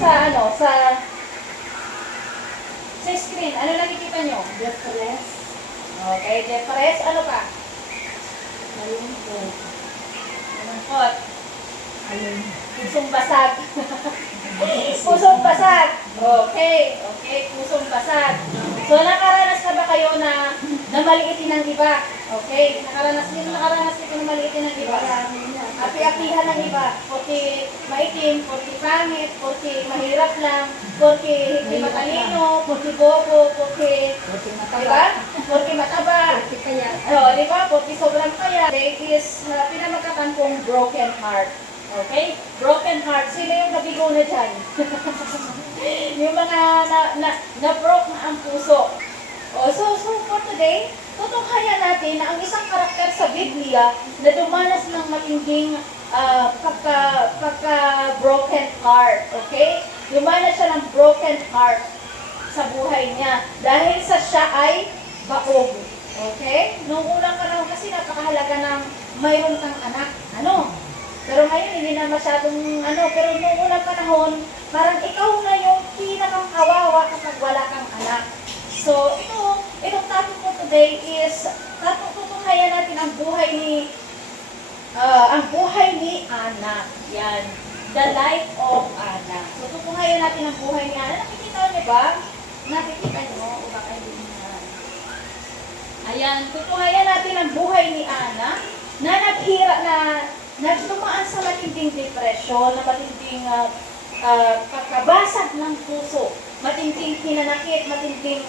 sa screen, ano nakikita nyo? Depress. Okay, depress, ano pa? Malungkot. Malungkot. Alin. Pusong basag. Pusong basag. Okay, pusong basag. So, nakaranas na ba kayo na maliitin ng iba? Okay, nakaranas din na maliitin ng iba. Api-apihan ng iba. Porque maitim, porque pangit, porque mahirap lang, porque hindi matalino, porque bobo, porque, diba? Porque mataba. Porque kaya. Diba? Porque sobrang kaya. There is pinamagkatan kong broken heart. Okay? Broken heart. Sino yung nabigo na dyan? Yung mga na-broke na ang puso. So for today, tutunghayan natin na ang isang karakter sa Biblia na dumanas ng matinding pagka-broken heart. Okay? Dumanas siya ng broken heart sa buhay niya. Dahil sa siya ay baog. Okay? Noong unang panahon kasi napakahalaga ng mayroon kang anak. Ano? Pero ngayon, hindi na masyadong pero noong unang panahon, parang ikaw na yung pinakang kawawa kapag wala kang anak. So, itong topic ko today is, tutunghayan natin ang buhay ni Ana. Yan. The life of Ana. So, tutunghayan natin ang buhay ni Ana. Nakikita niyo ba? Nakikita niyo? O baka hindi niyo na. Ayan. Tutunghayan natin ang buhay ni Ana na nagtumaan sa matinding depresyon, na matinding pagkabasag ng puso, matinding hinanakit, matinding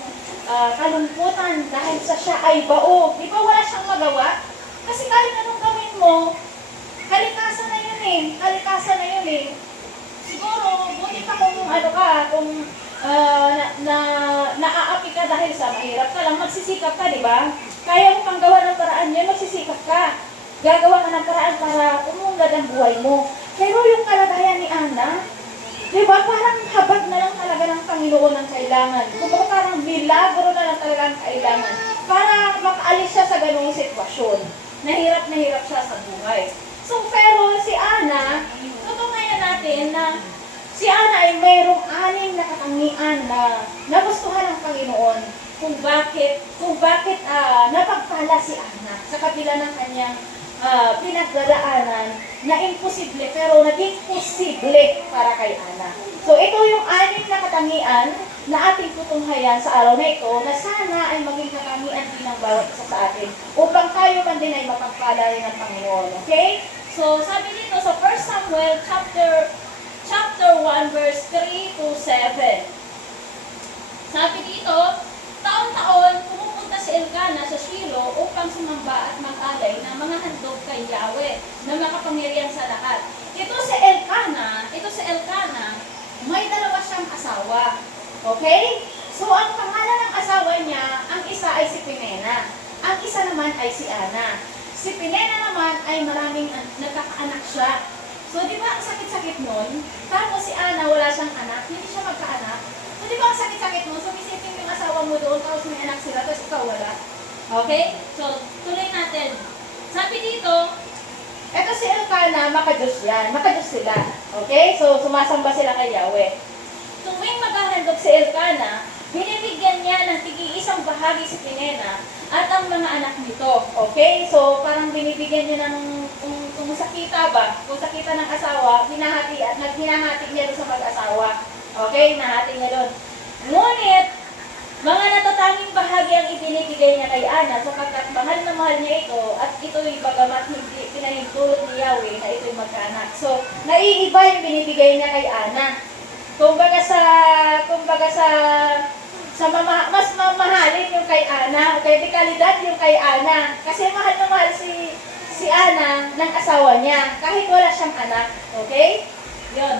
kalungkutan dahil sa siya ay baog. Di ba wala siyang magawa? Kasi kahit anong gawin mo, kalikasan na yun eh. Siguro, buti pa kung naaapi ka dahil sa mahirap ka lang, magsisikap ka, di ba? Kaya mo pang gawa ng paraan yan, magsisikap ka. Gagawa ka ng paraan para umungad ang buhay mo. Pero yung kalagayan ni Ana, di ba, parang habag na lang talaga ng Panginoon ang kailangan. Kumbaga parang milagro na lang talaga ang kailangan para makaalis siya sa ganung sitwasyon. Nahirap siya sa buhay. So, pero si Ana, tutunghayan natin na si Ana ay mayroong 6 na katangian na nagustuhan ng Panginoon kung bakit napagpala si Ana sa kabila ng kanyang pinagdadaanan na imposible pero naging posible para kay Ana. So ito yung 6 na katangian na ating tutunghayan sa araw na ito na sana ay maging katangian din ng bawat isa sa atin upang tayo man din ay mapagpala rin ng Panginoon. Okay? So sabi dito sa 1 Samuel chapter 1 verse 3 to 7. Sabi dito, taon-taon pumupunta si Elkana sa Shilo upang sumamba at mag-alay ng mga handog kay Yahweh na makapangyarihan sa lahat. Ito si Elkana, may 2 siyang asawa. Okay? So ang pangalan ng asawa niya, ang isa ay si Penina. Ang isa naman ay si Ana. Si Penina naman ay maraming nagkakaanak siya. So di ba ang sakit-sakit nun? Tapos si Ana wala siyang anak, hindi siya magkaanak. So di ba ang sakit-sakit nun? So isipin yung asawa mo doon, tapos may anak sila, tapos ikaw wala. Okay? So, tuloy natin. Sabi dito, eto si Elkana, makadiyos yan. Makadiyos sila. Okay? So, sumasamba sila kay Yahweh. Tuwing maghahandog si Elkana, binibigyan niya ng tig-iisang bahagi si Penina at ang mga anak nito. Okay? So, parang binibigyan niya ng, kung sakita ba, kung sakita ng asawa, hinahati niya doon sa mag-asawa. Okay? Nahati niya doon. Ngunit, mga natatanging bahagi ang ibinibigay niya kay Ana sapagkat mahal na mahal niya ito at ito'y bagamat hindi pinahintulot ni Yahweh na ito'y magkaanak. So, naiiba yung binibigay niya kay Ana. Mas mamahalin yung kay Ana, kay dekalidad yung kay Ana. Kasi mahal na mahal si Ana ng asawa niya kahit wala siyang anak. Okay? Yun.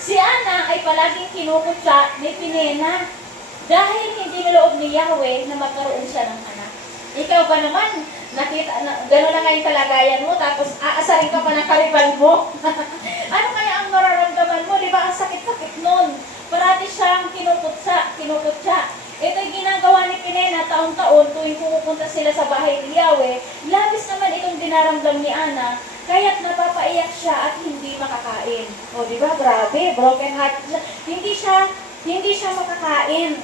Si Ana ay palaging kinukutsa ni Penina dahil hindi niloob ni Yahweh na magkaroon siya ng anak. Ikaw ba naman, gano'n na nga yung kalagayan mo, tapos aasarin ka pa ng kariban mo? Ano kaya ang mararamdaman mo? Di ba ang sakit-sakit nun? Parati siyang kinukutsa. Ito'y ginagawa ni Penina taon-taon tuwing pupunta sila sa bahay ni Yahweh. Labis naman itong dinaramdam ni Ana, kaya't napapaiyak siya at hindi hindi makakain. O, di ba? Grabe, broken heart. Hindi siya makakain.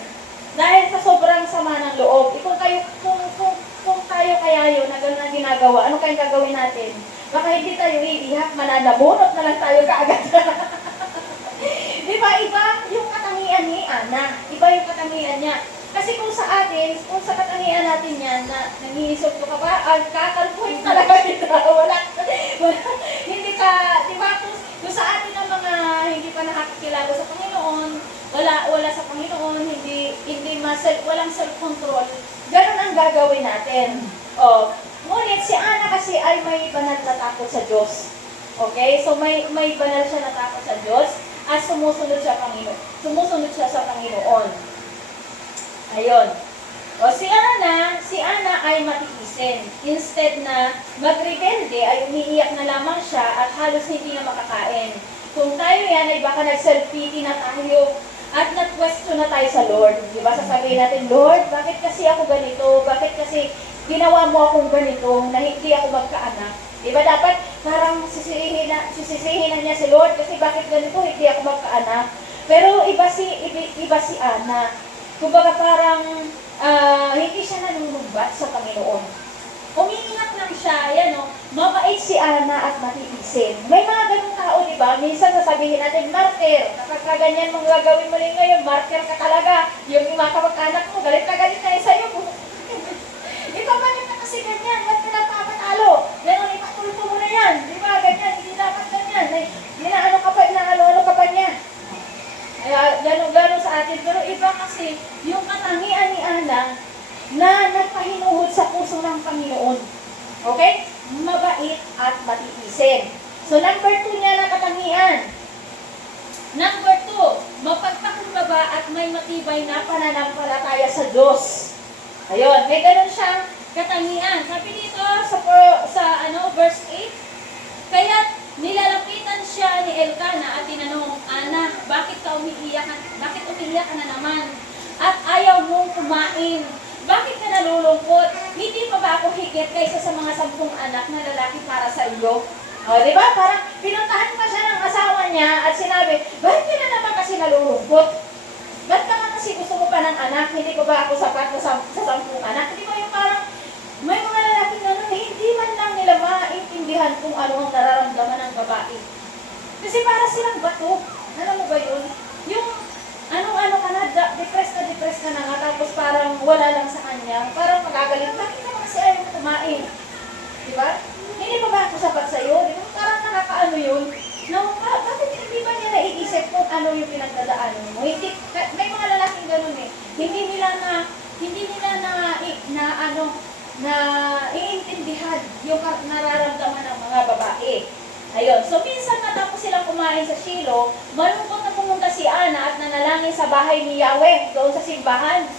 Dahil sa sobrang sama ng loob. Kung tayo kaya yun na gano'n ang ginagawa, ano kayong gagawin natin? Baka hindi tayo iiyak, mananabunot na lang tayo kaagad. Di ba? Iba yung katangian ni Ana. Iba yung katangian niya. Kasi kung sa atin, kung sa katangian natin yan, na nangihisog ka ba, kakalpuin talaga kita. Wala, hindi ka, di ba? Kung sa atin ang mga hindi pa nakakakilala sa Panginoon, wala sa Panginoon, walang self-control, ganun ang gagawin natin. O, ngunit si Ana kasi ay may banal na takot sa Diyos. Okay? So may banal siya na takot sa Diyos at sumusunod siya sa Panginoon. Ayun. O si Ana ay matiisin. Instead na magrebelde ay umiiyak na lamang siya at halos hindi na makakain. Kung tayo yan ay baka nag-self-pity na tayo at nag-question na tayo sa Lord. Diba? Sasabihin natin, Lord, bakit kasi ako ganito? Bakit kasi ginawa mo akong ganito na hindi ako magkaanak? Diba? Dapat parang sisisihin na niya si Lord kasi bakit ganito hindi ako magkaanak? Pero iba si Ana. Kumbaga parang hindi siya nanunumbat sa Panginoon. Umiingat lang siya, mabait si Ana at matiisin. May mga ganung tao, di ba? Minsan sasabihin natin, martyr, nakakaganyan mong gagawin mo rin ngayon, martyr ka talaga. Yung mga kamag-anak mo, galit na sa'yo. Ikaw bakit na kasi ganyan? Ba't ka napapatalo? Ganon, ipatulpo mo na yan. Di ba? Ganyan, hindi dapat ganyan. Inaano ka pa niya. Gano'n sa atin. Pero iba kasi, yung katangian ni Ana na nagpahinuhod sa puso ng Panginoon. Okay? Mabait at matiisin. So, number 2 niya na katangian. Number 2, mapagpakumbaba at may matibay na pananampalataya sa Diyos. Ayun, may gano'n siyang katangian. Sabi dito verse 8, kaya nilalapitan siya ni Elkana at tinanong, Ana, bakit umiiyak ka na naman? At ayaw mong kumain. Bakit ka nalulungkot? Hindi pa ba ako higit kaysa sa mga 10 anak na lalaki para sa iyo? O, di ba? Parang pinuntahan pa siya ng asawa niya at sinabi, bakit ka na naman kasi nalulungkot? Ba't ka kasi gusto mo pa ng anak? Hindi ko ba ako sapat sa 10 anak? Di ba yung parang may mga lalaki na hindi man lang nila maintindihan kung ano ang nararamdaman ng babae. Kasi para silang bato. Alam mo ba yun? Yung ano ka na, depressed ka na nga, tapos parang wala lang sa kanya. Parang magagalit, bakit naman kasi ayaw mo kumain? Diba? Hindi pa ba ako sapat sa'yo? Diba? Parang nakakaano yun. Bakit hindi ba niya naiisip kung ano yung pinagdadaanan mo? May mga lalaking ganun eh. Hindi nila na iintindihan yung nararamdaman ng mga babae. Ayun. So, minsan matapos silang kumain sa Shilo, malungkot na pumunta si Ana at nanalangin sa bahay ni Yahweh, doon sa simbahan.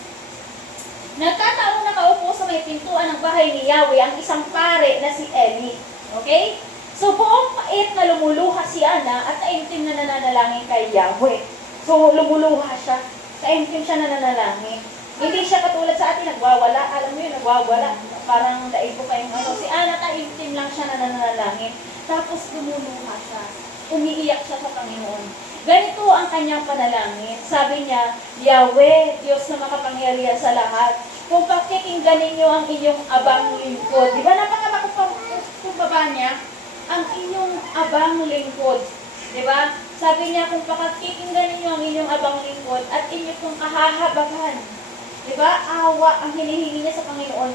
Nagkataon nakaupo sa may pintuan ng bahay ni Yahweh ang isang pare na si Eli. Okay? So, buong pait na lumuluha si Ana at taimtim na nananalangin kay Yahweh. So, lumuluha siya. Taimtim siya nananalangin. Hindi siya katulad sa atin, nagwawala. Alam mo yun, nagwawala. Parang daibo pa yung Si Ana, taimtim lang siya nananalangin. Tapos lumuluha siya. Umiiyak siya sa Panginoon. Ganito ang kanyang panalangin. Sabi niya, Yahweh, Diyos na makapangyarihan sa lahat, kung pakikingganin niyo ang inyong abang lingkod. Di ba napakababa niya? Ang inyong abang lingkod. Di ba? Sabi niya, kung pakikingganin niyo ang inyong abang lingkod at inyo kong kahahabagan. Di ba? Awa ang hinihingi niya sa Panginoon.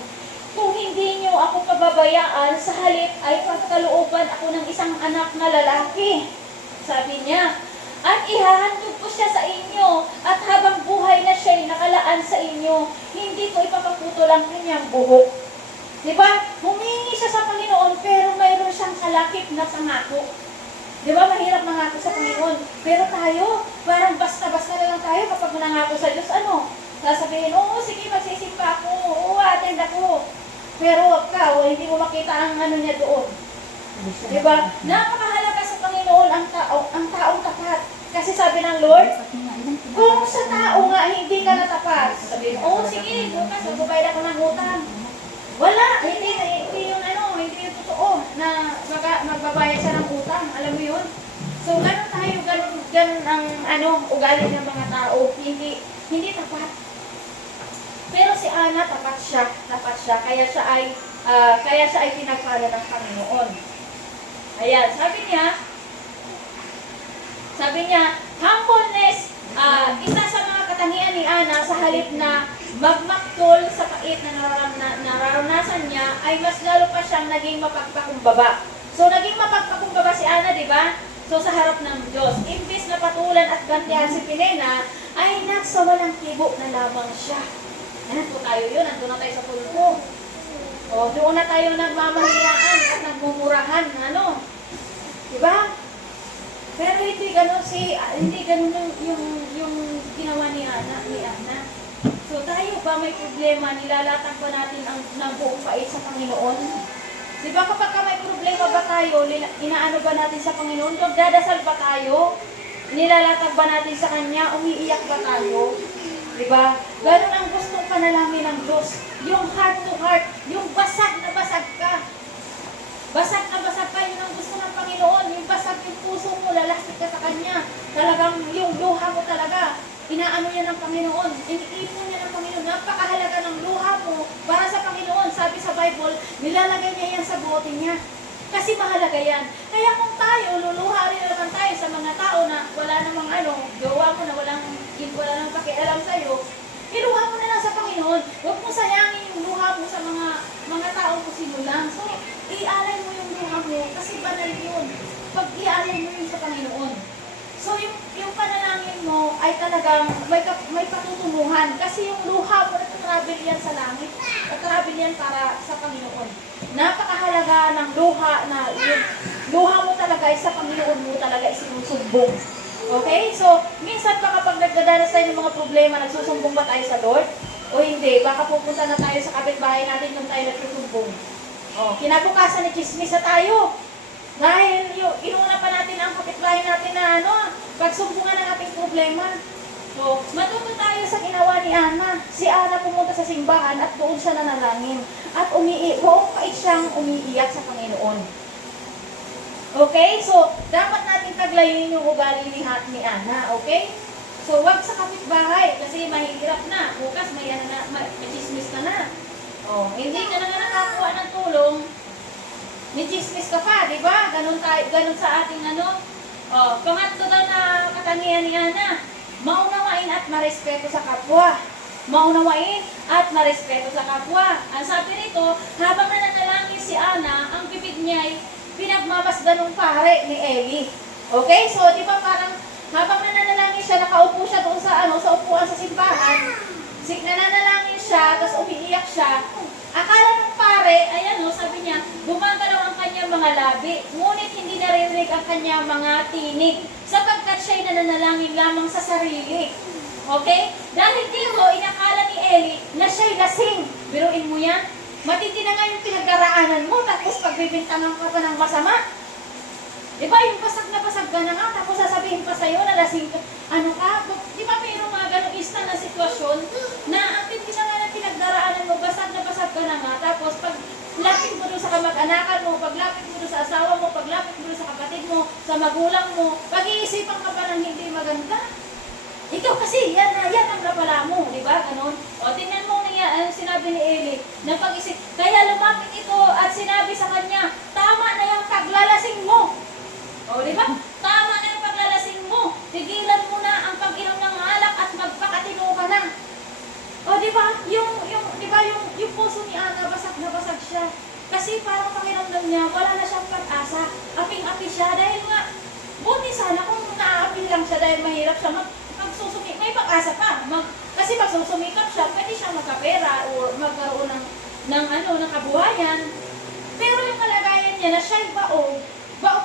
Kung hindi niyo ako pababayaan, sa halip ay pagkalooban ako ng isang anak na lalaki. Sabi niya, at ihahandog ko siya sa inyo, at habang buhay na siya'y nakalaan sa inyo, hindi ko ipapaputol ang kanyang buhok. Diba? Humingi siya sa Panginoon, pero mayroon siyang kalakip na pangako. Diba? Mahirap mangako sa Panginoon. Pero tayo, parang basta-basta na lang tayo kapag nangako sa Diyos. Sasabihin, oo, sige, magsisimba ako. Oo, attend ako. Pero ikaw, hindi mo makita ang niya doon. Diba? Napakahalaga sa Panginoon ang taong tapat. Kasi sabi ng Lord, kung sa tao nga hindi ka natapat, sabihin, sige, bukas, magbabayad ako ng utang. Wala, hindi yung totoo na magbabayad siya ng utang. Alam mo yun? So, ganun tayo, ganun ang ugali ng mga tao. Hindi tapat. Pero si Ana, tapat siya. Kaya siya ay pinagpala ng Panginoon. Ayan, sabi niya, humbleness, isa sa mga katangian ni Ana sa halip na magmaktol sa pait na nararanasan niya, ay mas lalo pa siyang naging mapagpakumbaba. So, naging mapagpakumbaba si Ana, di ba? So, sa harap ng Diyos, imbis na patulan at gantihan si Penina, ay nasa walang kibo na lamang siya. Nandito tayo yun, nandito na tayo sa pulpo. O, doon na tayo nagmamahiyaan at nagmumurahan, Diba? Pero hindi ganun yung ginawa ni Ana. So, tayo ba may problema, nilalatag ba natin ng buong pait sa Panginoon? Diba kapag may problema ba tayo, inaano ba natin sa Panginoon? Nagdadasal ba tayo? Nilalatag ba natin sa Kanya? Umiiyak ba tayo? Diba? Ganun ang gustong panalangin ng Diyos. Yung heart to heart, yung basag na basag ka. Basag na basag ka, yun ang gusto ng Panginoon. Yung basag yung puso mo, lalastik ka sa Kanya. Talagang yung luha mo talaga. Inaano niya ng Panginoon. Iniipon niya ng Panginoon. Napakahalaga ng luha mo para sa Panginoon. Sabi sa Bible, nilalagay niya yan sa bote niya. Kasi mahalaga yan. Kaya kung tayo, luluha rin naman tayo sa mga tao na wala namang jowa mo na wala nang pakialam sa'yo, iluha mo na lang sa Panginoon. Huwag mo sayangin yung luha mo sa mga taong kusinulang. So, ialay mo yung luha mo kasi banal yun. Pag ialay mo yun sa Panginoon. So, yung panalangin mo ay talagang may patutunguhan. Kasi yung luha mo, natatravel yan sa langit. Natatravel yan para sa Panginoon. Napakahalaga ng luha na yung luha mo talaga ay sa Panginoon mo talaga isinusumbong. Okay? So, minsan pa kapag nagdadanas tayo ng mga problema, nagsusumbong ba tayo sa Lord? O hindi? Baka pupunta na tayo sa kapitbahay natin nung tayo nagsusumbong. Kinabukasan ni chismis na tayo. Dahil inuuna pa natin ang kapitbahay natin na pagsumbungan ng ating problema. So, matuto tayo sa ginawa ni Ana. Si Ana pumunta sa simbahan at doon siya nanalangin. At buong pait siyang umiiyak sa Panginoon. Okay? So, dapat natin taglayin yung ugali ni Ana. Okay? So, wag sa kapitbahay kasi mahirap na. Bukas may chismis ka na. Hindi ka na nakakuha ng tulong. May chismis ka pa, di ba? Ganun sa ating pangatlo daw na katangian ni Ana. Maunawain at marespeto sa kapwa. Maunawain at marespeto sa kapwa. Ang sabi nito, habang nananalangin si Ana, ang bibig niya ay pinagmamasdan ng pare ni Eli. Okay? So, di ba parang habang nananalangin siya, nakaupo siya doon sa upuan sa simbahan. Nananalangin siya, tapos umiiyak siya. Akala ng pare, sabi niya, gumagalaw ang kanyang mga labi, ngunit hindi naririnig ang kanyang mga tinig, sapagkat siya'y nananalangin lamang sa sarili. Okay? Dahil dito, inakala ni Eli na siya'y lasing. Biruin mo yan. Matindi na nga yung pinagdaraanan mo, tapos pagbibintangan ka pa ng masama. Diba, yung basag na basag ka na nga, tapos sasabihin pa sa'yo na lasing ka. Di ba mayroong mga ganong instant na sitwasyon na ang tindi na nga ng pinagdaraanan mo, basag na basag ka na nga, tapos pag lapit mo doon sa kamag-anakan mo, paglapit mo doon sa asawa mo, paglapit mo doon sa kapatid mo, sa magulang mo, pag-iisipan ka pa ng hindi maganda. Ikaw kasi, yan ang napala mo, di ba? Ganon. Tingnan mo niya, sinabi ni Eli, na pag-isip, kaya lumapit ito at sinabi sa kanya, tama na yung paglalasing mo. Di ba? Tama na yung paglalasing mo. Tigilan mo na ang pag-inom ng alak at magpakatino ka na. Di ba? Yung puso ni Ana, basag na basag siya. Kasi parang pakiramdam niya, wala na siyang pag-asa. Aping-api siya dahil nga, buti sana kung naaapil lang siya dahil mahirap siya magsusumikap. May pag-asa pa. Kasi magsusumikap siya, pwede siyang magkapera o magkaroon ng kabuhayan. Pero yung kalagayan niya na siya'y baog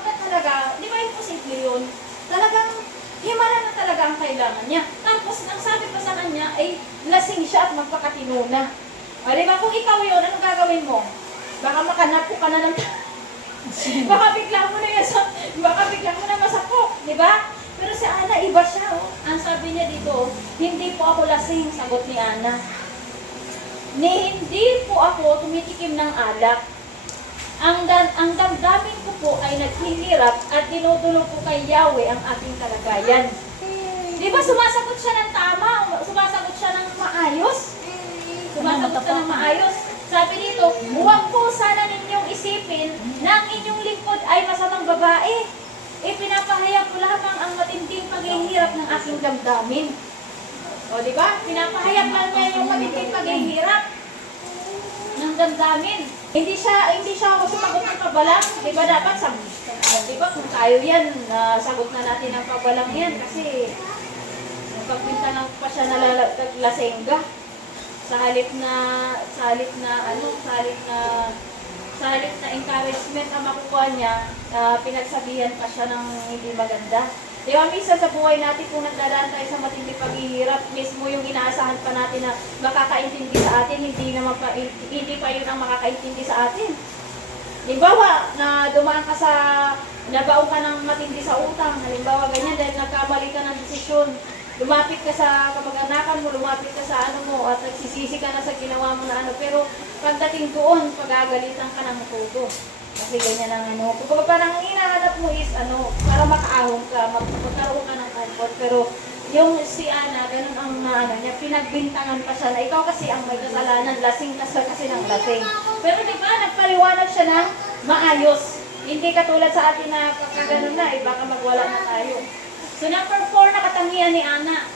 na talaga, di ba imposible yun? Talagang himala na talaga ang kailangan niya. Tapos, ang sabi pa sa kanya ay lasing siya at magpakatino na. Di ba? Kung ikaw yun, anong gagawin mo? Baka makanapo ka na ng baka bigla mo na masakok, di ba? Pero si Ana, iba siya, Ang sabi niya dito, hindi po ako lasing, sagot ni Ana. Hindi po ako tumitikim ng alak. ang damdamin ko po ay naghihirap at dinudulog ko kay Yahweh ang aking kalagayan. Di ba sumasagot siya ng tama? Sumasagot siya ng maayos? Sumasagot siya ng maayos. Sabi dito, huwag po sana ninyong isipin na ang inyong lingkod ay masamang babae. Pinapahayag ko lamang ang matinding paghihirap ng aking damdamin. O, di ba? Pinapahayag lang niya yung matinding paghihirap ng damdamin. Hindi siya sumagot ng kabalang. Di ba dapat di ba kung tayo yan, sagot na natin ang kabalang yan kasi nagpagpinta lang pa siya nalalasengga. Sa halip na encouragement na makukuha niya, pinagsabihan pa siya ng hindi maganda. Di ba, minsan sa buhay natin kung nagdadaan tayo sa matinding paghihirap, mismo yung inaasahan pa natin na makakaintindi sa atin, hindi pa yun ang makakaintindi sa atin. Halimbawa, na dumaan ka nabaon ka ng matindi sa utang, halimbawa ganyan, dahil nagkamali ka ng desisyon, lumapit ka sa kamag-anakan mo, lumapit ka sa ano mo, at nagsisisi ka na sa ginawa mo na ano, pero pagdating doon, pagagalitan ka ng todo. Kasi ganyan ang ano. Kung parang hinahanap mo is para makaahon ka, magkaroon ka ng comfort. Pero yung si Ana, ganun ang niya, pinagbintangan pa siya na ikaw kasi ang may kasalanan, lasing ka kasi ng lasing. Pero di ba, nagpaliwanag siya ng maayos. Hindi katulad sa atin na pagkaganon na, baka magwala na tayo. So number 4 na katangian ni Ana,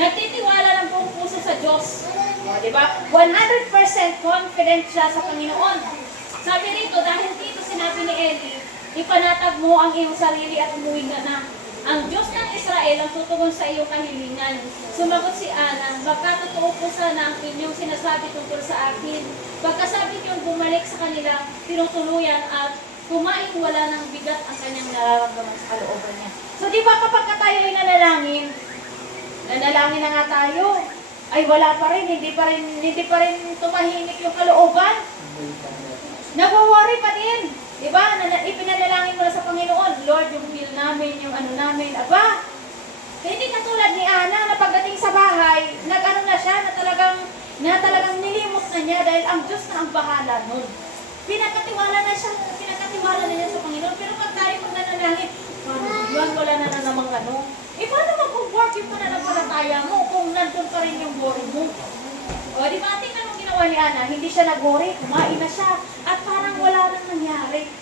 nagtitiwala ng buong puso sa Diyos. O, di ba? 100% confident siya sa Panginoon. Sabi rito, dahil dito sinabi ni Eli, ipanatag mo ang iyong sarili at umuwi ka na. Ang Diyos ng Israel ang tutugon sa iyong kahilingan. Sumagot si Ana, magkatotoo po sana ang inyong sinasabi tungkol sa akin. Pagkasabi niyong bumalik sa kanila, tinutuluyan at kumain wala ng bigat ang kanyang nararamdaman sa kalooban niya. So di ba kapag tayo ay nanalangin na nga tayo, ay wala pa rin, hindi pa rin tumahimik yung kalooban. Nag-worry pa din. Diba? Ipinanalangin mo na sa Panginoon, Lord, yung will namin, yung ano namin, aba. Hindi katulad ni Ana na pagdating sa bahay, na siya, na talagang nilimot na niya dahil ang Diyos na ang bahala nun. Pinakatiwala na niya sa Panginoon. Pero pag tayo nanalangin, yun, wala na namang ano. Paano mag-work yung pananampalataya mo kung nandun pa rin yung worry mo? O, di ba, tingnan mo ginawa ni Ana, hindi siya nag-worry, kumain na siya, at parang wala nang nangyari.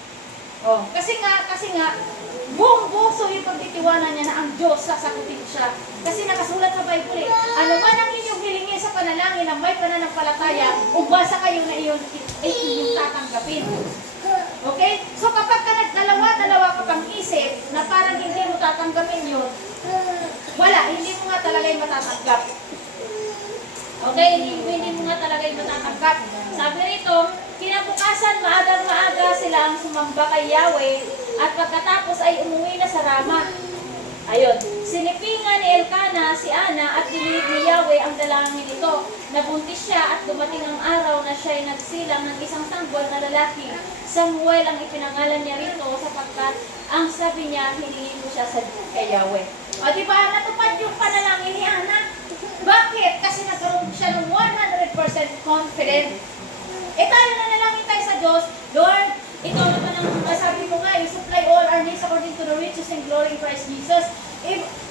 O, kasi nga, buong buso yung pagtitiwala niya na ang Diyos sasagutin siya. Kasi nakasulat sa Bible ano man ang inyong hilingin sa panalangin ng may pananampalataya, umbasa kayo na iyon tatanggapin. Okay? So kapag ka nagdalawa ka pang isip na parang hindi mo tatanggapin yun, hindi mo nga talaga yung matatanggap. Okay, hindi mo nga talaga yung matatanggap. Sabi rito, kinabukasan maaga sila ang sumamba kay Yahweh at pagkatapos ay umuwi na sa Rama. Ayun, sinipingan ni Elkana si Ana at dinilig ni Yahweh ang dalangin nito. Nabuntis siya at dumating ang araw na siya ay nagsilang ng isang sanggol na lalaki. Samuel ang ipinangalan niya rito sapagkat ang sabi niya, hiningin mo siya kay Yahweh. O diba, natupad yung panalangin ni Ana? Bakit? Kasi nagkaroon siya ng 100% confident. Tayo nanalangin tayo sa Diyos, Lord, ikaw naman ang sabi mo nga, you supply all our needs according to the riches and glory in Christ Jesus.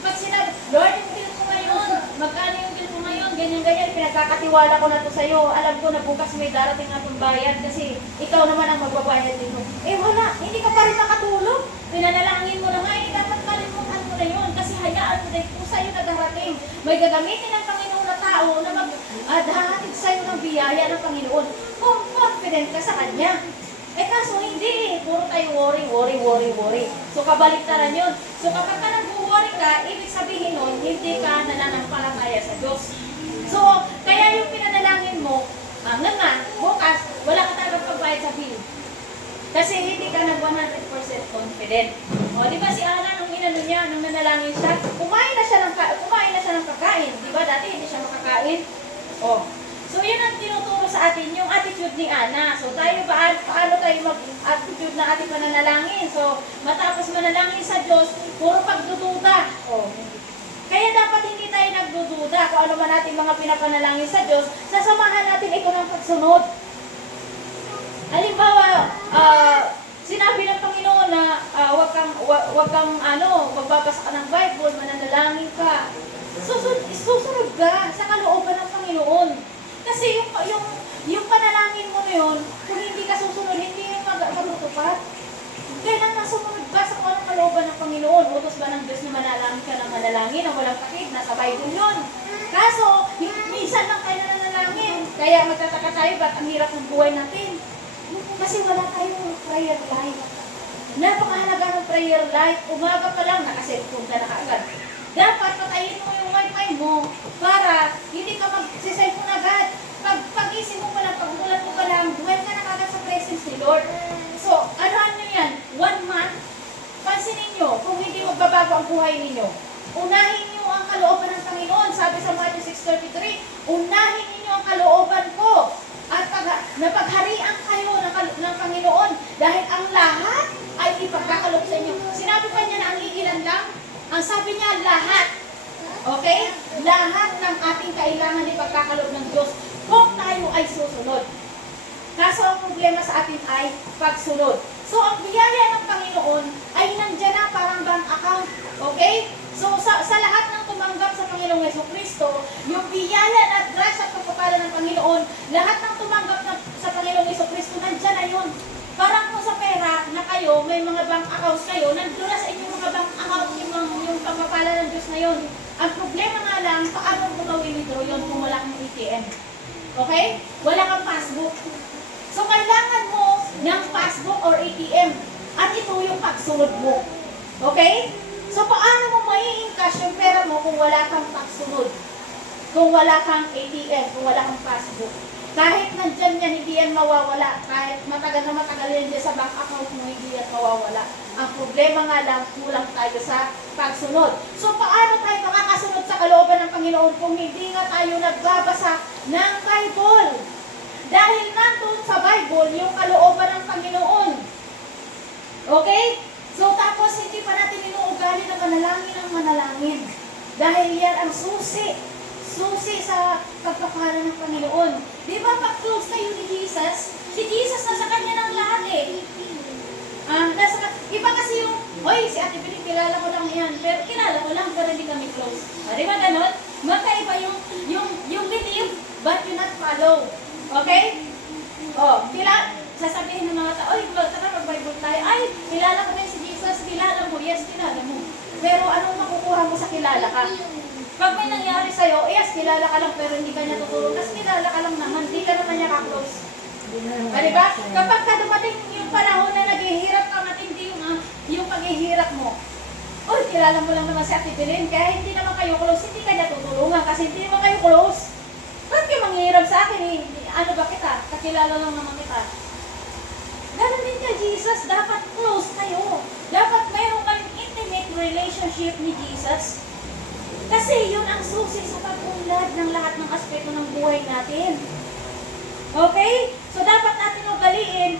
Pag sinabi, Lord, yung bill ko ngayon, magkano yung bill ko ngayon, ganyan, pinagkakatiwala ko na to sa'yo. Alam ko na bukas may darating na pambayad kasi ikaw naman ang magbabayad dito. Wala, hindi ka pa rin makatulog. Pinanalangin mo na nga, dapat kalimutan mo na yun kasi hayaan mo na kung sa'yo na darating. May gagamitin ng Panginoon na tao na maghahatid sa'yo ng biyaya ng Panginoon. Kung confident ka sa Kanya. Kaso hindi. Puro tayo worry. So kabaliktaran yun. So kapag ka nag-worry ka, ibig sabihin nun, hindi ka nananampalataya sa Diyos. So, kaya yung pinanalangin mo, bukas, wala ka talagang pagbayad sa bill. Kasi hindi ka nag 100% confident. O, di ba si Ana, nung nanalangin siya, kumain na siya ng kakain. Di ba dati hindi siya makakain? O, so yun ang tinuturo sa atin, yung attitude ni Ana. So tayo, paano tayo mag-attitude na ating mananalangin? So, matapos manalangin sa Diyos, puro pagdududa. O, kaya dapat hindi tayo nagdududa kung ano man natin mga pinapanalangin sa Diyos, sasamahan natin ito ng pagsunod. Halimbawa, sinabi ng Panginoon na wag kang magbabasa ka ng Bible, mananalangin ka. Susunod ka sa kalooban ng Panginoon. Kasi yung panalangin mo na yun, kung hindi ka susunod, hindi yung magtutupad. Kailangan sumunod ka sa kung anong kalooban ng Panginoon. Utos ba ng Diyos na manalangin ka ng manalangin na walang takip? Nasa Bible yun. Kaso, minsan lang tayo nananalangin. Kaya magtataka tayo, ba't ang hirap ng buhay natin? Kasi wala tayong prayer life. Napakahalaga ng prayer life. Umaga pa lang, nakaselfone ka na kaagad. Dapat patayin mo yung wifi mo para hindi ka mag-cellphone agad. Pag-isip mo pa lang, pag-ulan mo pa lang, duwan ka na kagad sa presence ni Lord. So, ano yan? 1 month? Pansinin nyo, kung hindi magbabago ang buhay ninyo. Unahin nyo ang kalooban ng Panginoon. Sabi sa Matthew 6:33, unahin ninyo ang kalooban ko. At napagharian kayo ng Panginoon dahil ang lahat ay ipagkakaloob sa inyo. Sinabi pa niya na ang iilan lang. Ang sabi niya, lahat. Okay? Lahat ng ating kailangan ipagkakaloob ng Diyos kung tayo ay susunod. Kaso ang problema sa atin ay pagsunod. So ang biyaya ng Panginoon ay nandiyan na parang bank account. Okay? So sa lahat ng tumanggap sa Panginoong Jesucristo, yung biyaya at grasya at pagpapala ng Panginoon, lahat ng tumanggap sa Panginoong Jesucristo, nandiyan na yun. Parang kung sa pera na kayo, may mga bank accounts kayo, nandiyan na sa inyong mga bank account yung pagpapala ng Diyos na yun. Ang problema nga lang, paano mo gawin-withdraw yun kung wala kang ATM? Okay? Wala kang passbook. So, kailangan mo ng passbook or ATM. At ito yung pagsunod mo. Okay? So, paano mo mai-encash yung pera mo kung wala kang pagsunod? Kung wala kang ATM, kung wala kang passbook. Kahit nandyan yan, hindi yan mawawala. Kahit matagal na matagal yan dyan sa bank account mo, hindi yan mawawala. Ang problema nga lang, kulang tayo sa pagsunod. So, paano tayo makakasunod sa kalooban ng Panginoon kung hindi nga tayo nagbabasa ng Bible? Dahil nandun sa Bible yung kalooban ng Panginoon. Okay? So tapos hindi pa natin inuugali na manalangin ng manalangin. Dahil yan ang susi sa pagpapala ng Panginoon. Di ba pag-close tayo ni Jesus? Si Jesus nasa kanya ng lahat eh. Iba kasi yung, oy, si Ate Piling, kilala ko lang yan. Pero kilala ko lang, pero hindi kami close. Di ba ganon? Magkaiba yung believe, but you not follow. Okay? Sasabihin ng mga tao, oy, tara mag-Bible tayo. Ay, kilala ko na si Jesus, kilala mo. Yes, kilala mo. Pero anong makukuha mo sa kilala ka? Pag may nangyari sa'yo, yes, kilala ka lang, pero hindi ka niya tutulong. Kasi kilala ka lang naman, hindi ka naman niya ka-close. Diba? Kapag ka dumating yung panahon na naghihirap ka, matindi yung paghihirap mo. Uy, kilala mo lang naman si Ate Belen, kaya hindi naman kayo close, hindi ka niya tutulungan kasi hindi naman kayo close. Ba't kayo manghihirap sa akin eh? Ano ba kita? Kakilala lang naman kita. Ganon din kay Jesus, dapat close kayo. Dapat mayroon kayong intimate relationship ni Jesus. Kasi yun ang susi sa pag-unlad ng lahat ng aspeto ng buhay natin. Okay? So dapat natin ugaliin.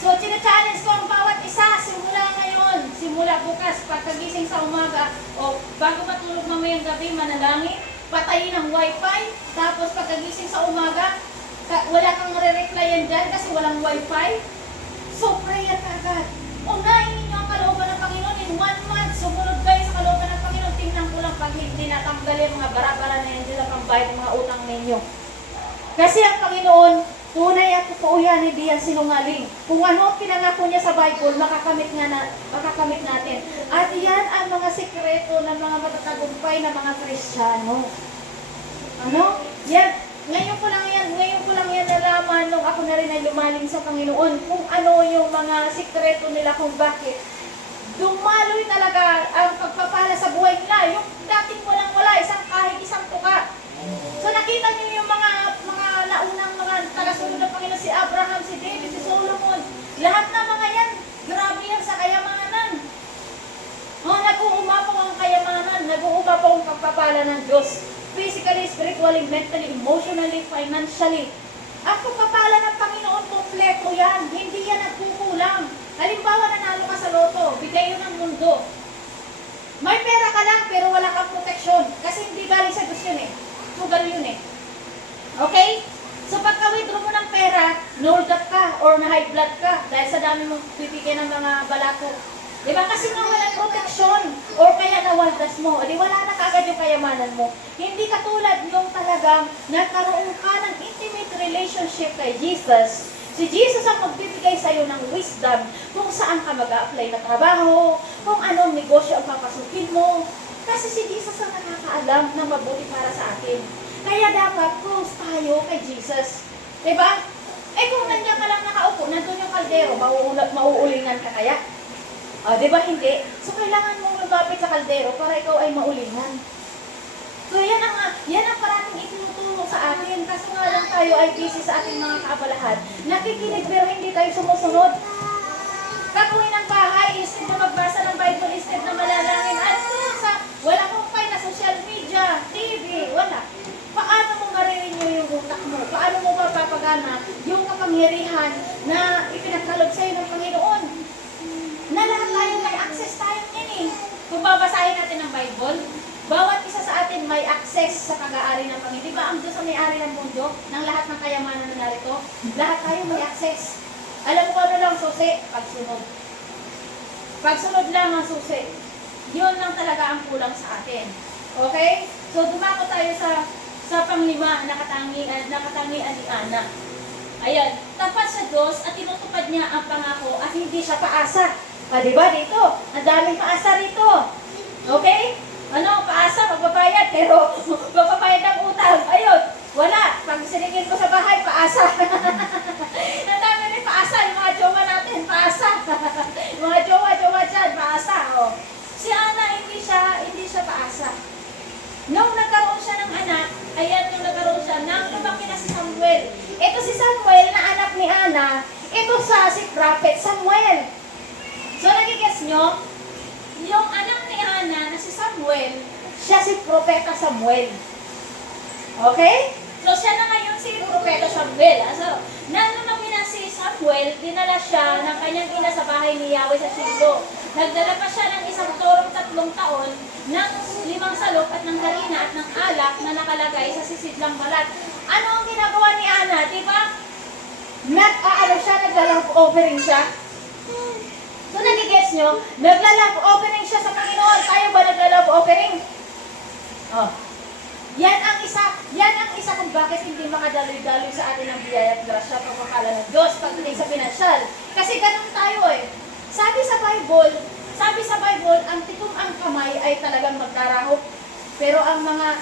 So challenge ko ang bawat isa simula ngayon, simula bukas, pagkagising sa umaga, o bago matulog mamayang gabi, manalangin, patayin ang wifi, tapos pagkagising sa umaga, wala kang re-replyan dyan kasi walang wifi. So prayer ka agad. Unahin ninyo ang kalooban ng Panginoon in 1 month. Sumunod kayo sa kalooban ng Panginoon. Tingnan ko lang pag hindi natanggal yung mga bara-bara na yan, sila pambayad ng mga utang ninyo. Kasi ang Panginoon, tunay at totoo yan, hindi yan sinungaling. Kung ano ang pinangako niya sa Bible, makakamit natin. At yan ang mga sikreto ng mga matatagumpay na mga Kristiyano. Ano? Yan. Ngayon ko lang yan nalaman nung ako na rin ay lumalim sa Panginoon kung ano yung mga sikreto nila kung bakit dumaloy talaga ang pagpapala sa buhay nila. Yung dating walang-wala, kahit isang tuka. So nakita niyo yung mga naunang mga tagasunod ng Panginoon, si Abraham, si David, si Solomon. Lahat na mga yan, grabe yan sa kayamanan. Nag-uumapaw ang kayamanan, nag-uumapaw ang pagpapala ng Diyos. Physically, spiritually, mentally, emotionally, financially. Ang pagpapala ng Panginoon, kompleto yan. Hindi yan nagkukulang. Halimbawa, nanalo ka sa loto, bigay yun ng mundo. May pera ka lang, pero wala kang proteksyon. Kasi hindi galing sa Diyos yun eh. Sugal yun eh. Okay? So, pagka-withdraw mo ng pera, nulgat ka or na high blood ka dahil sa dami mong bibigyan ng mga balato. Di ba? Kasi nga walang proteksyon or kaya nawaldas mo. Di wala na kagad yung kayamanan mo. Hindi katulad yung talagang nagkaroon ka ng intimate relationship kay Jesus. Si Jesus ang magbibigay sa'yo ng wisdom kung saan ka mag-a-apply na trabaho, kung anong negosyo ang papasukin mo. Kasi si Jesus ang nakakaalam ng mabuti para sa atin. Kaya dapat close tayo kay Jesus. Diba? Eh kung nandiyan ka lang nakaupo, nandun yung kaldero, mauulingan ka kaya? Diba hindi? So kailangan mong lumapit sa kaldero para ikaw ay maulingan. So yan ang parating itinuturo sa atin. Kaso nga lang tayo ay busy sa ating mga kaabalahan. Nakikinig pero hindi tayo sumusunod. Gagawin ng bahay, instead na magbasa ng Bible, instead na malalangin, wala kong na social media, TV, wala. Paano mo marirenew yung utak mo? Paano mo mapapagana yung kapangyarihan na ipinagkaloob sa'yo ng Panginoon? Na lahat tayo may access tayo yan eh. Kung babasahin natin ang Bible, bawat isa sa atin may access sa pag-aari ng Panginoon. Di ba ang Diyos ang may-ari ng mundo, ng lahat ng kayamanan na narito? Lahat tayo may access. Alam mo ano lang susi? Pagsunod. Pagsunod lang ang susi. Yun lang talaga ang kulang sa atin. Okay? So dumako tayo sa panglima na katangian ni Ana. Ayan, tapat sa Diyos at tinutupad niya ang pangako at hindi siya paasa. Diba dito? Ang daming paasa rito. Okay? Ano, paasa, magbabayad, pero magbabayad ng utang. Ayun, wala. Pag sinigil ko sa bahay, paasa. Ang dami rin paasa, yung mga jowa natin, paasa. Yung mga jowa dyan, paasa. Oh. Si Ana, hindi siya paasa. Nung nagkaroon siya ng anak, ayan yung nagkaroon siya, nang lumaki na si Samuel. Ito si Samuel na anak ni Ana, ito si Prophet Samuel. So, nagigets nyo? Yung anak ni Ana na si Samuel, siya si Propeta Samuel. Okay? So, siya na ngayon si Propeta Samuel. So, nang lumaki na si Samuel, dinala siya ng kanyang ina sa bahay ni Yahweh sa Shilo. Nagdala pa siya ng isang torong 3 taon, ng 5 salok at ng harina at ng alak na nakalagay sa sisidlang balat. Ano ang ginagawa ni Ana? Diba? Nagla-love offering siya. So, nagigets nyo? Nagla-love offering siya sa Panginoon. Tayo ba nagla-love offering? Oh. Yan ang isa kung bakit hindi makadaloy-daloy sa atin ang biyaya at grasya pagpapala ng Diyos pagdating sa pinansyal. Kasi ganun tayo eh. Sabi sa Bible, ang tikom ang kamay ay talagang magdarahop. Pero ang mga,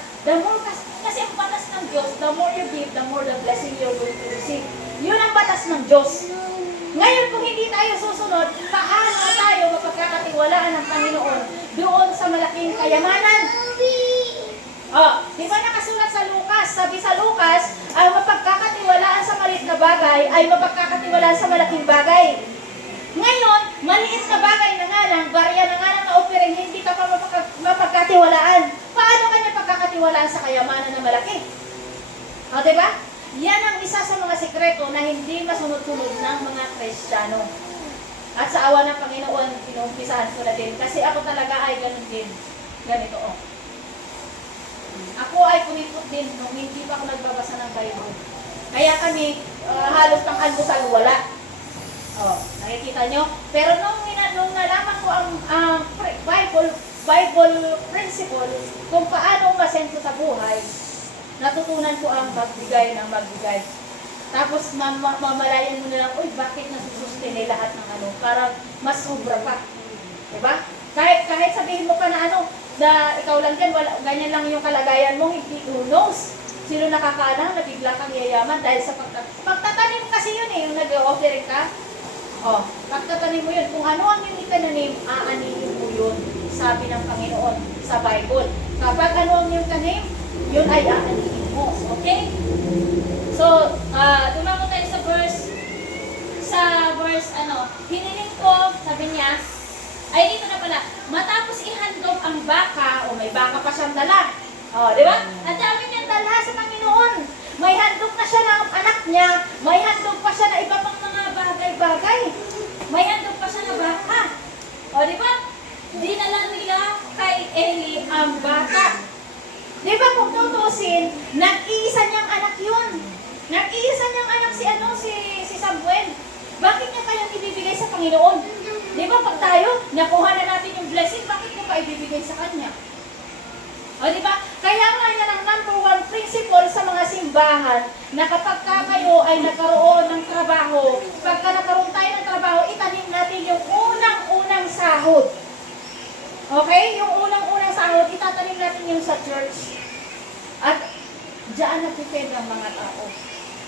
kasi ang batas ng Diyos, the more you give, the more the blessing you're going to receive. Yun ang batas ng Diyos. Ngayon, kung hindi tayo susunod, paano tayo mapagkakatiwalaan ng Panginoon doon sa malaking kayamanan? Di ba nakasulat sa Lucas? Sabi sa Lucas, ang mapagkakatiwalaan sa maliit na bagay ay mapagkakatiwalaan sa malaking bagay. Ngayon, maliit na bagay na nga lang, barya na nga lang na offering, hindi ka pa mapagkatiwalaan. Paano kanya pagkakatiwalaan sa kayamanan na malaki? Diba? Yan ang isa sa mga sikreto na hindi masunod-sunod ng mga Kristiyano. At sa awa ng Panginoon, pinumpisahan ko na din. Kasi ako talaga ay ganun din. Ganito Ako ay kumipot din nung hindi pa ako nagbabasa ng Bible. Kaya kami, halos pang almusal wala. Nakikita nyo? Pero nung nalaman ko ang Bible principle, kung paano masenso sa buhay, natutunan ko ang magbigay ng magbigay. Tapos mamalayan mo na lang, uy, bakit nasusustain lahat ng parang mas sobra pa. Diba? Kahit sabihin mo pa na na ikaw lang dyan, ganyan lang yung kalagayan mo, hindi, who knows? Sino nakakaalam na bigla kang yayaman dahil sa pagtatanim kasi yun yung nag-offering ka. Pagtatanim mo yun, kung ano ang hindi tananim, aanihin mo yun, sabi ng Panginoon sa Bible. Kapag ano ang yung tanim, yun ay aanihin mo. Okay? So, tumako tayo sa verse, hiniling ko, sabi niya, ay dito na pala, matapos ihandog ang baka, may baka pa siyang dala. Di ba? Ang dami niyang dala sa Panginoon. May handog na siya ng anak niya, may handog pa siya na iba pang mga bagay-bagay. May handog pa siya na baka. Di ba? Dinala nila kay Eli ang baka. Di ba kung tutusin, nag-iisa niyang anak yun. Nag-iisa niyang anak si Samuel. Bakit niya kayang ibibigay sa Panginoon? Di ba pag tayo, nakuha na natin yung blessing, bakit mo pa ibibigay sa Kanya? O di ba? Kaya nga yan ang number one principle sa mga simbahan na kapag ka kayo ay nagkaroon ng trabaho, pagka nagkaroon tayo ng trabaho, itanim natin yung unang-unang sahod. Okay? Yung unang-unang sahod, itatanim natin yung sa church. At diyan nagpipend ang mga tao.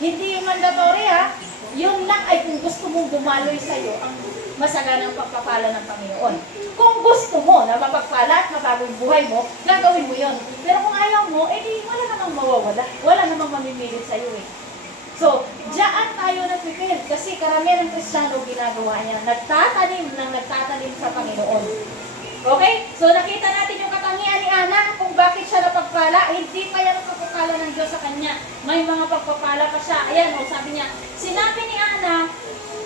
Hindi yung mandatory ha. Yun lang ay kung gusto mong dumaloy sa'yo ang masaganang pagpapala ng Panginoon. Kung gusto mo na mapagpala at mabago yung buhay mo, gagawin mo yun. Pero kung ayaw mo, edi wala namang mawawala. Wala namang mamimili sa'yo eh. So, diyan tayo nagpipil kasi karamihan ng Kristiyano ginagawa niya. Nagtatanim sa Panginoon. Okay? So, nakita natin yung katangian ni Ana kung bakit siya napagpala. Hindi pa yan ang pagpapala ng Diyos sa kanya. May mga pagpapala pa siya. Ayan, sabi niya, sinabi ni Ana,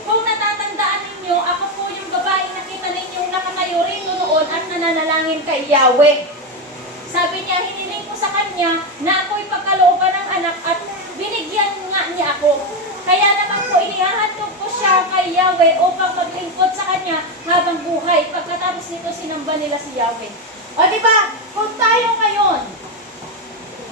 kung natatandaan ninyo, ako po yung babae nakita ninyo nakatayo rito noon at nananalangin kay Yahweh. Sabi niya, hiniling ko sa kanya na ako'y pagkalooban ng anak at binigyan nga niya ako. Kaya naman po inihahandog ko siya kay Yahweh upang maglingkod sa kanya habang buhay. Pagkatapos nito, sinamba nila si Yahweh. O diba, kung tayo ngayon,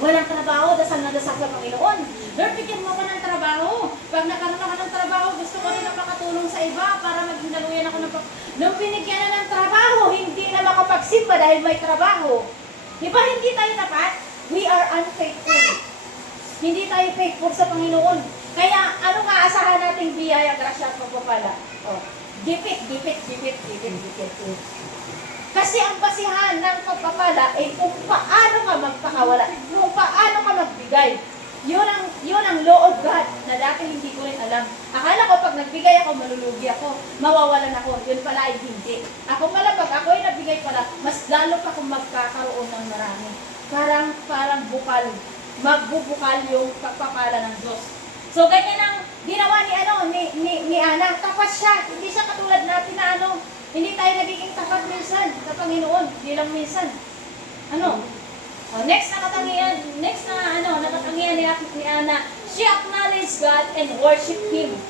walang trabaho, dasal na dasal sa Panginoon. Lord, bigyan mo ko ng trabaho. Pag nakaroon ako ng trabaho, gusto ko rin na makatulong sa iba para maghindaluyan ako ng nung binigyan na ng trabaho, hindi na makapagsimba dahil may trabaho. Diba, hindi tayo tapat? We are unfaithful. Hindi tayo faithful sa Panginoon. Kaya, ano nga asahan nating biyaya, grasya at pagpapala? Oh, gipit. Kasi ang basihan ng pagpapala ay kung paano ka magpakawala, kung paano ka magbigay. Yun ang law of God na dati hindi ko rin alam. Akala ko pag nagbigay ako, malulugi ako, mawawalan ako. Yun pala ay hindi. Ako pala, pag ako ay nagbigay pala, mas lalo pa kung magkakaroon ng marami. Parang bukal. Magbubukal yung pagpapala ng Diyos. So, ganyan ang ginawa ni Ana. Tapat siya. Hindi siya katulad natin na hindi tayo nagiging tapat minsan sa Panginoon. Hindi lang minsan. Next na nakatangian ni Ana. She acknowledged God and worshiped Him.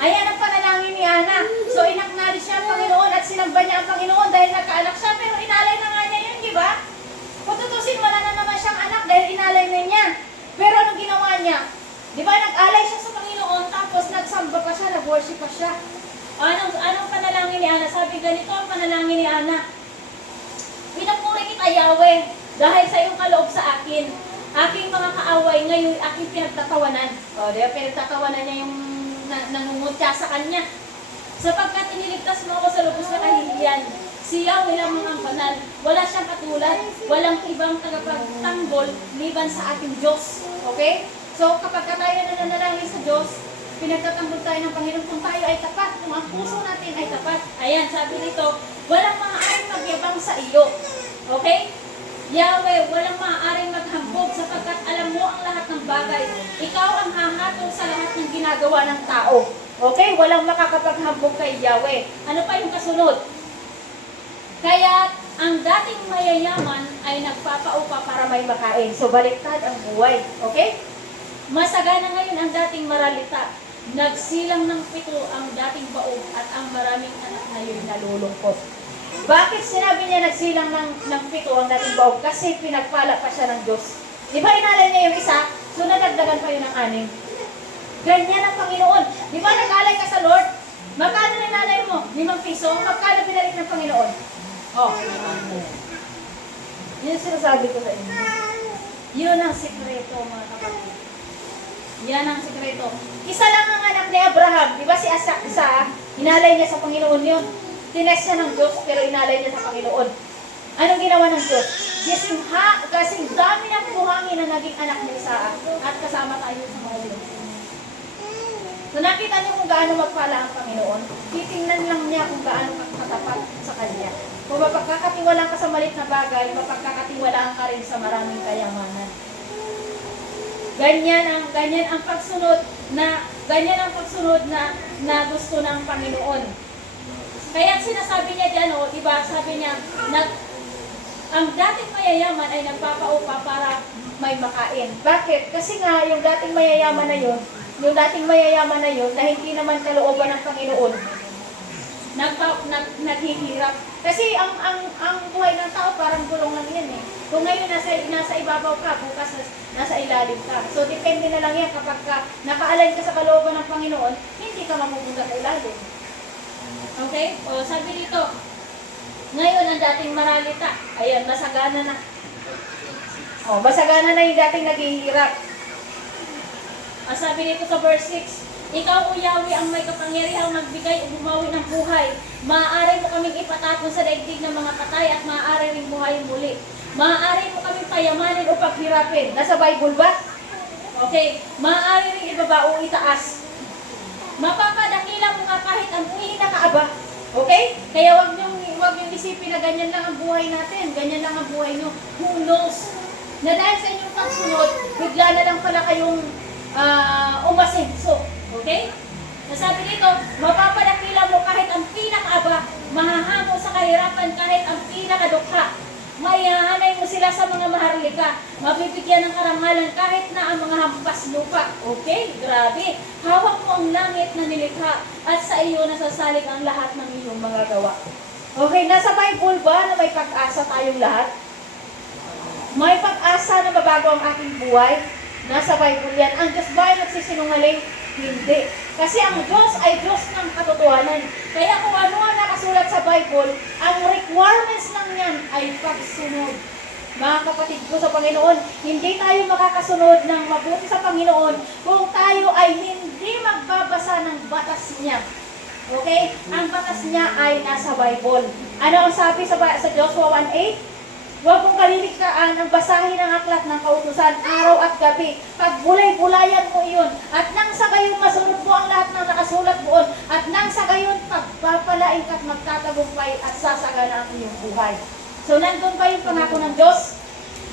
Ayan ang panalangin ni Ana. So, in-acknowledge niya ang Panginoon at sinamba niya ang Panginoon dahil nagkaanak siya. Pero inalay na nga niya yun, di ba? Kung tutusin, wala na naman siyang anak dahil inalay na niya. Pero anong ginawa niya? Di ba, nag-alay siya sa Panginoon, tapos nagsamba pa siya, nag-worship pa siya. Anong panalangin ni Ana? Sabi, ganito ang panalangin ni Ana. Pinapuri kita, Yahweh, dahil sa iyong kaloob sa akin. Aking mga kaaway, ngayon aking pinagtatawanan. Di ba, pinagtatawanan niya yung nangungutya sa kanya. Sapagkat iniligtas mo ako sa lubos na kahihiyan. Si Yahweh lamang ang banal. Wala siyang katulad. Walang ibang tagapagtanggol liban sa ating Diyos. Okay? So, kapag tayo nananalangin sa Diyos, pinagtatanggol tayo ng Panginoon kung tayo ay tapat, kung ang puso natin ay tapat. Ayan, sabi nito, walang maaaring magyabang sa iyo. Okay? Yahweh, walang maaaring maghambog sapagkat alam mo ang lahat ng bagay. Ikaw ang hahatol sa lahat ng ginagawa ng tao. Okay? Walang makakapaghambog kay Yahweh. Ano pa yung kasunod? Kaya ang dating mayayaman ay nagpapaupa para may makain. So, baliktad ang buhay. Okay? Masagana ngayon ang dating maralita. Nagsilang ng 7 ang dating baog at ang maraming anak ngayon nalulungkot. Bakit sinabi niya nagsilang ng 7 ang dating baog? Kasi pinagpala pa siya ng Diyos. Di ba inalay niya yung isa? So nadagdagan pa yun ng 6. Ganyan ang Panginoon. Di ba nag-alay ka sa Lord? Magkano ninalay mo? 5 piso? Magkano binalik ng Panginoon? Oh. Yun sinasabi ko sa inyo. Yun ang sikreto, mga kapatid. Yan ang sikreto. Isa lang ang anak ni Abraham. Di ba si Isaac, inalay niya sa Panginoon yun. Tines niya ng Diyos, pero inalay niya sa Panginoon. Anong ginawa ng Diyos? Kasing dami ng buhangin na naging anak ni Isaac. At kasama tayo sa mga Diyos. So nakita niyo kung gaano magpala ang Panginoon. Titingnan lang niya kung gaano katapat sa Kanya. Kung mapagkakatiwalaan ka sa malit na bagay, mapagkakatiwalaan ka rin sa maraming kayamanan. Ganyan ang pagsunod na gusto ng Panginoon. Kaya sinasabi niya diyan, diba, sabi niya, ang dating mayayaman ay nagpapaupa para may makain. Bakit? Kasi nga, yung dating mayayaman na yun, yung dating mayayaman na yun, na hindi naman kalooban ng Panginoon, naghihirap. Kasi ang buhay ng tao parang gulong lang yan eh. Kung ngayon nasa ibabaw ka, bukas nasa ilalim ka. So depende na lang yan kapag naka-align ka sa kalooban ng Panginoon, hindi ka mapupunta sa ilalim. Okay? O sabi dito, ngayon ang dating maralita, ayan, masagana na. O, masagana na yung dating naghihirap. Sabi dito sa verse 6, ikaw, O Yahweh, ang may kapangyarihang magbigay o bumawi ng buhay. Maaari mo kaming ipatapon sa daigdig ng mga patay at maaari ring buhayin muli. Maaari mo kaming payamanin o paghirapin. Nasa Bible ba? Okay. Maaari ring ibaba o itaas. Mapapadakila mo nga kahit ang pinakaaba. Okay? Kaya wag niyong isipin na ganyan lang ang buhay natin. Ganyan lang ang buhay niyo. Who knows? Na dahil sa inyong pagsunod, bigla na lang pala kayong umasenso. Okay? Nasabi dito, mapapadakila mo kahit ang pinakaaba, mahahamon sa kahirapan kahit ang pinakadukha. Maihahanay mo sila sa mga maharlika, mabibigyan ng karangalan kahit na ang mga hampas lupa. Okay? Grabe. Hawak mo ang langit na nilikha at sa iyo nasasalig ang lahat ng iyong mga gawa. Okay, nasa Bible ba na may pag-asa tayong lahat? May pag-asa na mabago ang ating buhay? Nasa Bible yan. Ang Diyos ba ay nagsisinungaling? Hindi. Kasi ang Diyos ay Diyos ng katotohanan. Kaya kung ano ang nakasulat sa Bible, ang requirements lang yan ay pagsunod. Mga kapatid ko sa Panginoon, hindi tayo makakasunod ng mabuti sa Panginoon kung tayo ay hindi magbabasa ng batas niya. Okay? Ang batas niya ay nasa Bible. Ano ang sabi sa Joshua 1:8? Huwag mong kaliligtaan ang basahin ng aklat ng kautusan araw at gabi. Pagbulay-bulayan mo iyon. At nang sa gayon masunod mo ang lahat ng nakasulat doon. At nang sa gayon pagpapalain ka at magtatagumpay at sasagana ang iyong buhay. So nandun ba yung pangako ng Diyos?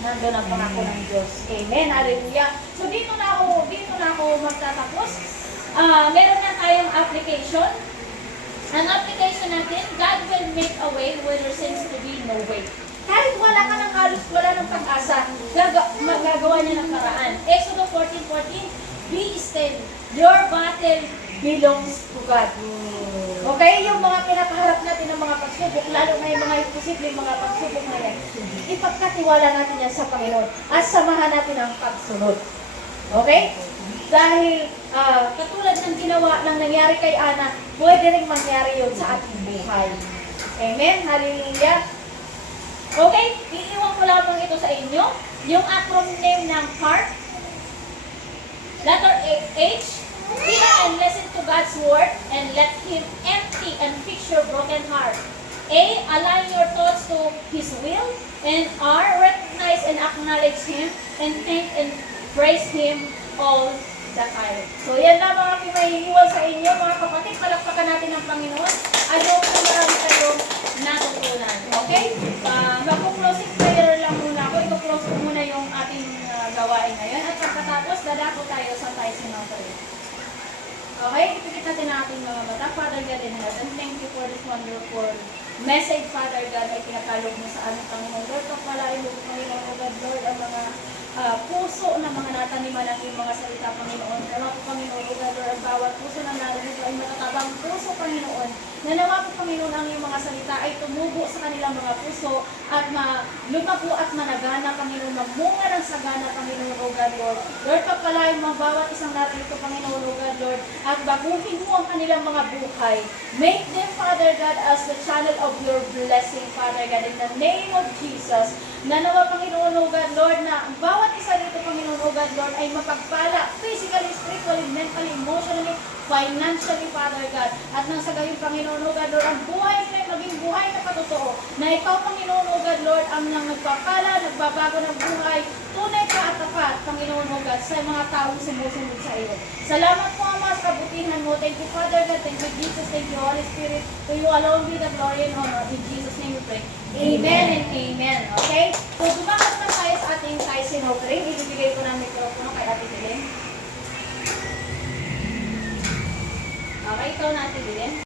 Nandun ang pangako ng Diyos. Amen. Hallelujah. So dito na ako magtatapos. Meron na tayong application. Ang application natin, God will make a way where there seems to be no way. Kahit wala ka ng halos, wala ng pag-asa, magagawa niya ng paraan. Exodus 14:14, be still. Your battle belongs to God. Okay? Yung mga kinakaharap natin ng mga pagsubok, lalo na yung mga imposibleng mga pagsubok na yan, ipagkatiwala natin yan sa Panginoon at samahan natin ang pagsunod. Okay? Dahil katulad ng ginawa ng nangyari kay Ana, pwede rin mangyari yun sa ating buhay. Amen? Hallelujah! Okay, iiwan ko lamang ito sa inyo. Yung acronym ng HEART. Letter H, hear and listen to God's word and let Him empty and fix your broken heart. A, align your thoughts to His will. And R, recognize and acknowledge Him and thank and praise Him all the time. So yan lang mga pinaiiwan sa inyo, mga kapatid. Palakpakan natin ang Panginoon. Ayaw ko marami kayong natutunan. Okay? Mag-closing prayer lang muna ako. Ito-close ko muna yung ating gawain ngayon. At pagkatapos, dadako tayo sa Tyson offering. Okay? Ipikit natin ang ating mga mata. Father God in heaven, thank you for this wonderful message, Father God, ay pinakalog mo sa aming Panginoon. Lord, pagpalain mo, Panginoon, O God, Lord, ang mga puso ng mga nataniman ng iyong mga salita, Panginoon. Nawa po, Panginoon, O God, Lord, ang bawat puso ng narinig ay matatabang puso, Panginoon. Nawa po, Panginoon, ang iyong mga salita ay tumubo sa kanilang mga puso at lumago at managana, Panginoon, mamunga ng sagana, Panginoon, O God, Lord. Lord, pagpalain mo ang bawat isang narinig ko, Panginoon, O God, Lord, at baguhin mo ang kanilang mga buhay. Make them, Father God, as the channel of your blessing, Father God, in the name of Jesus. Nawa, Panginoon, O God, Lord, na bawat isa dito, Panginoon, O God, Lord, ay mapagpala physically, spiritually, mentally, emotionally, financially, Father God. At nang sa gayon, Panginoon, O God, Lord, ang buhay nila ay maging buhay na patotoo. Na ikaw, Panginoon, O God, Lord, ang nagpapala, nagbabago ng buhay, tunay ka at tapat, Panginoon, O God, sa mga taong sumusunod sa iyo. Salamat po, Ama, sa kabutihan mo. Thank you, Father God. Thank you, Jesus. Thank you, Holy Spirit. To you alone be the glory and honor. In Jesus' name we pray. Amen and amen. Okay? So, dumakas na tayo sa ating Tyson offering. Ibibigay ko ng mikropono kay Ate Belen. Okay, ikaw na, Ate Belen.